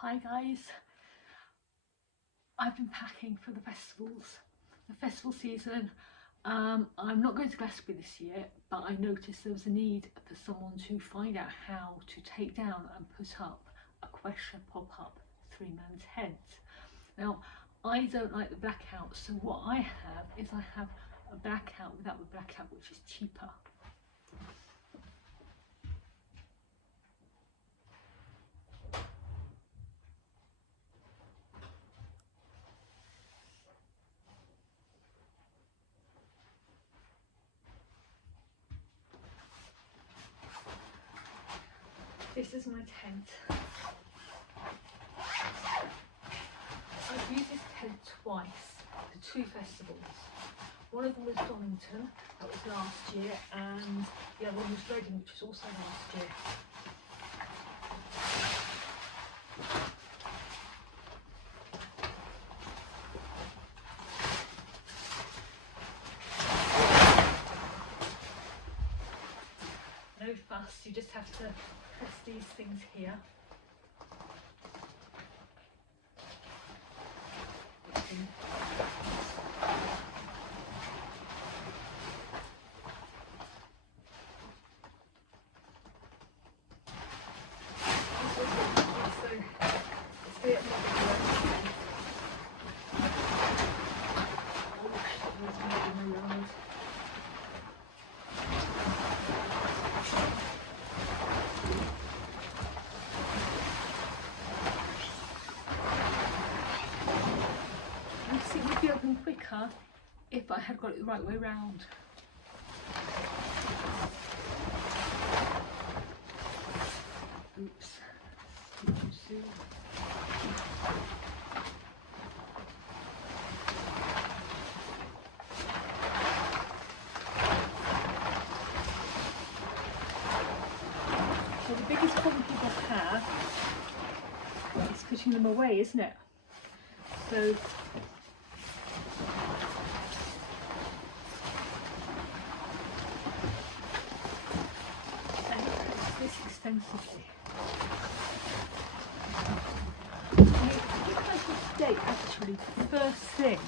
Hi guys, I've been packing for the festival season. I'm not going to Glastonbury this year, but I noticed there was a need for someone to find out how to take down and put up a Quecha pop-up 3-man tent. Now, I don't like the blackout, so what I have is I have a blackout without the blackout, which is cheaper. This is my tent. I've used this tent twice for 2 festivals. One of them was Donington, that was last year, and the other one was Reading, which was also last year. No fuss, you just have to press these things here. It would be open quicker if I had got it the right way round. Oops. So the biggest problem people have is putting them away, isn't it? So this extensively. Mistake actually, the first thing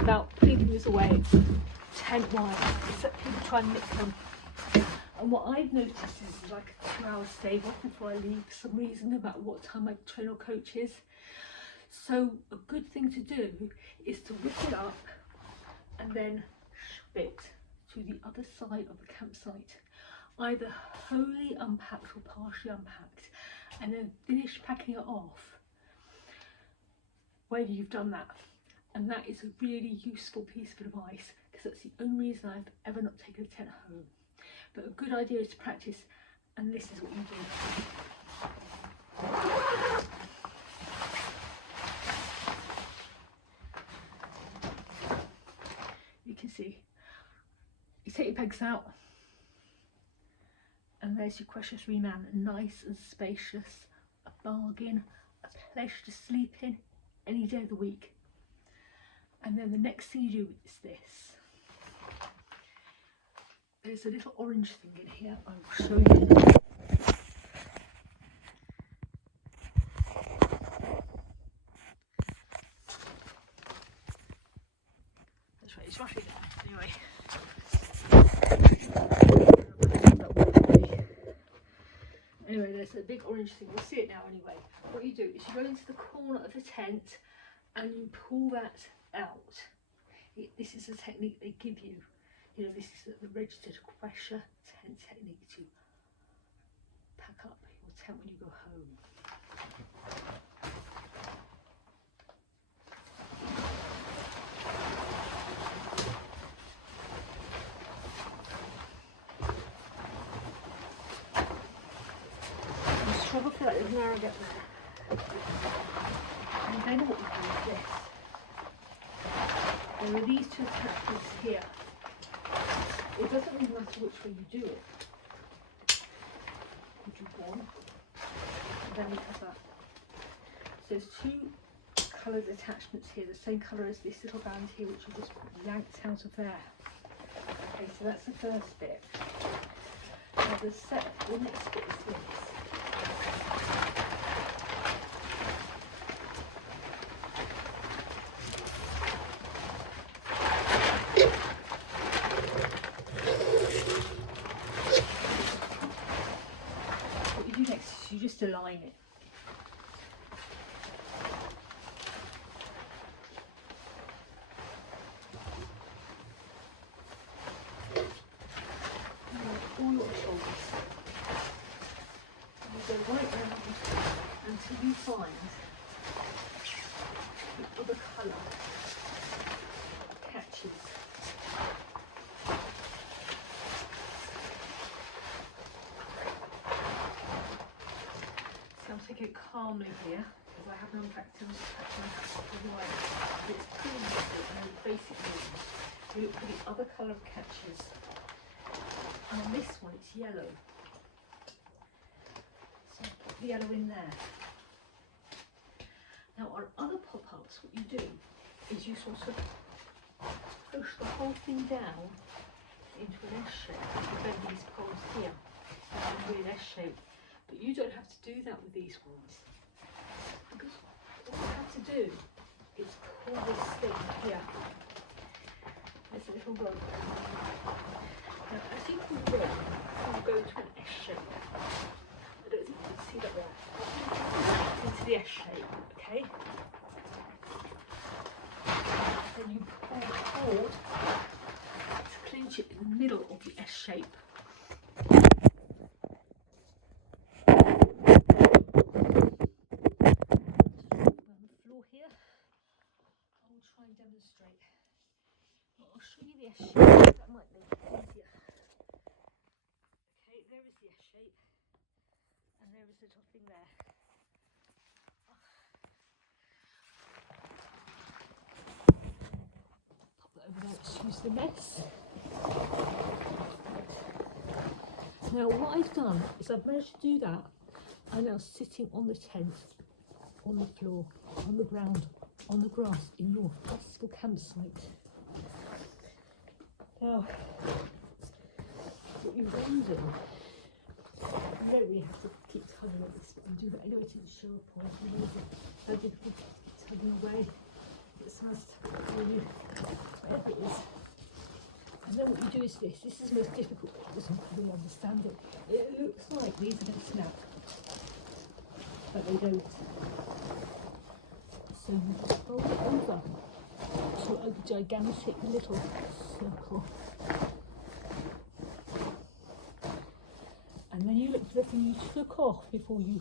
about putting things away tent-wise is that people try and mix them. And what I've noticed is like a 2-hour stay before I leave for some reason, no matter what time my train or coach is. So a good thing to do is to whip it up and then shove it to the other side of the campsite, either wholly unpacked or partially unpacked, and then finish packing it off when you've done that. And that is a really useful piece of advice, because that's the only reason I've ever not taken a tent home. But a good idea is to practice, and this is what you do. You can see, you take your pegs out, and there's your Quecha 3-man, nice and spacious, a bargain, a pleasure to sleep in any day of the week. And then the next thing you do is this. There's a little orange thing in here, I will show you. That's right, it's roughly there. Anyway. Anyway, there's a big orange thing. We'll see it now anyway. What you do is you go into the corner of the tent and you pull that out. This is a technique they give you. You know, this is the registered Quecha tent technique to pack up your tent when you go home. Struggle for that little narrow get there. And then what you do is this. There are these 2 attachments here. It doesn't really matter which way you do it. You do one, and then the other. So there's 2 coloured attachments here, the same colour as this little band here, which you just yanked out of there. Okay, so that's the first bit. Now the next bit is this. just align it. All your shoulders. And you go right round until you find the other colour catches. So I'm taking it calmly here because I haven't unpacked and packed my hat off the wire. But it's pretty easy and the basic movement. You look for the other colour catches. And on this one it's yellow. So I put the yellow in there. Now on other pop-ups what you do is you sort of push the whole thing down into an S shape. You bend these poles here into an S shape. But you don't have to do that with these ones. Because what you have to do is pull this thing here. There's a little rope. Now as you pull the rope, it will go into an S shape. I don't think you can see that there. Into the S shape, okay? Then you pull the cord to clinch it in the middle of the S shape. Try and demonstrate. I'll show you the S shape, that might make it easier. Okay, there is the S shape, and there is the little thing there. Pop that over there, excuse the mess. Now what I've done is I've managed to do that. I'm now sitting on the tent, on the floor, on the ground, on the grass in your festival campsite. Now, what you then do, you don't really have to keep tugging at this, but you do that. I know it didn't show up on it, how difficult to keep tugging away. It's nice to tell you whatever it is. And then what you do is this is the most difficult bit, because I really understand it. It looks like these are going to snap, but they don't. So you just fold it over to a gigantic little circle. And then you look for the thing you took off before you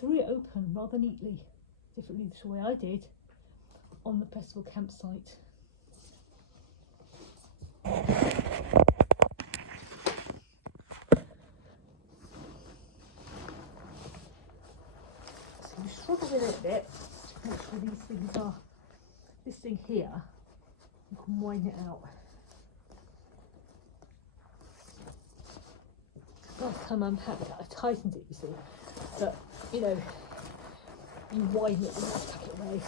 threw it open rather neatly, differently to the way I did on the festival campsite. So you struggle with it a bit. Make sure these things are, this thing here, you can wind it out. Last time I unpacked it, I tightened it, you see, but you know, you widen it and you tuck it away,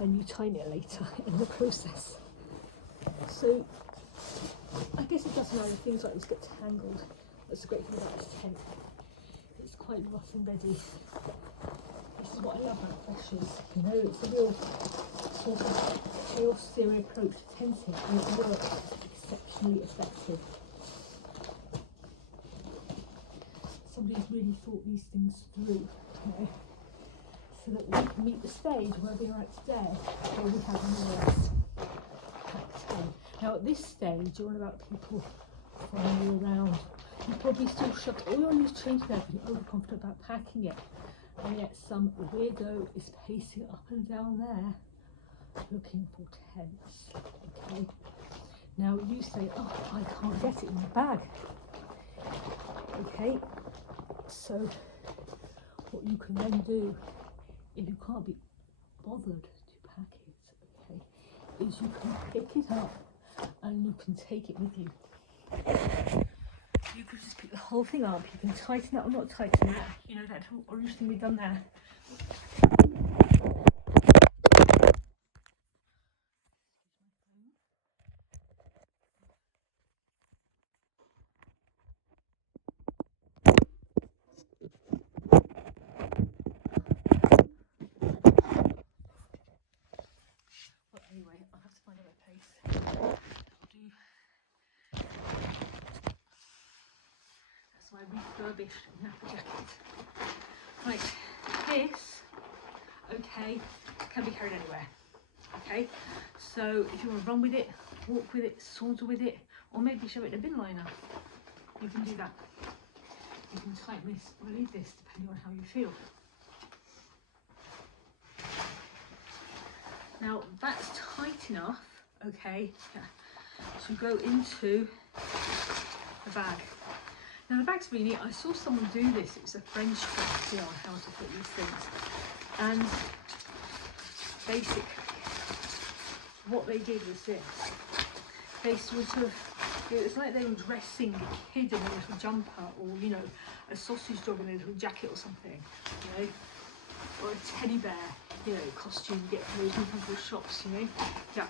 and you tighten it later in the process. So I guess it doesn't matter if things like this get tangled. That's the great thing about this tent. It's quite rough and ready. This is what I love about Quechas, you know, it's a real sort of chaos theory approach to tenting, and it works exceptionally effective. Somebody's really thought these things through, you know, so that we can meet the stage where we are at today, where we have more or less packed in. Now at this stage, you're on about people following you around. You probably still shoved all your loose change there because you're overconfident about packing it. And yet some weirdo is pacing up and down there looking for tents. Okay. Now you say, oh, I can't get it in my bag. Okay. So what you can then do, if you can't be bothered to pack it, okay, is you can pick it up and you can take it with you. You could just pick the whole thing up, you can tighten it or not tighten it, you know, that originally we've done there. Well, anyway, I'll have to find a place. I'll do. That's my refurbing rubbish napper jacket. Right, this, okay, can be carried anywhere. Okay, so if you want to run with it, walk with it, saunter with it, or maybe shove it in a bin liner, you can do that. You can tighten this or leave this depending on how you feel. Now that's tight enough, okay, to go into the bag. Now the bag's really neat. I saw someone do this. It was a French class on how to put these things. And basically what they did was this. They sort of, it was like they were dressing a kid in a little jumper, or, you know, a sausage dog in a little jacket or something, you know, or a teddy bear, you know, costume you get from those local shops, you know. Yeah.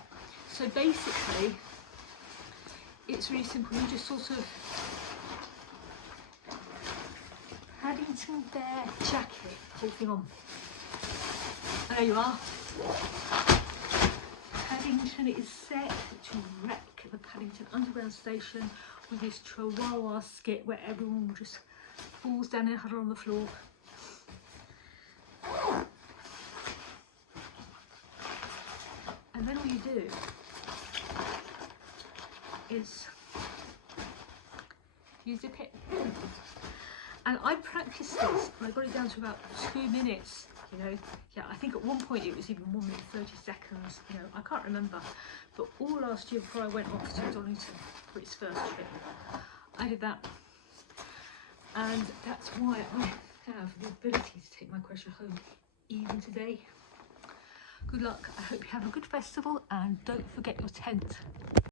So basically, it's really simple. You just sort of Paddington Bear jacket, whole thing on. And there you are. Paddington is set to wreck the Paddington Underground Station with this Chihuahua skit where everyone just falls down and huddle on the floor. And then all you do is you zip it. And I practiced this and I got it down to about 2 minutes, you know. Yeah, I think at one point it was even 1 minute 30 seconds, you know, I can't remember. But all last year before I went off to Donington for its first trip, I did that. And that's why I have the ability to take my Quecha home even today. Good luck, I hope you have a good festival, and don't forget your tent.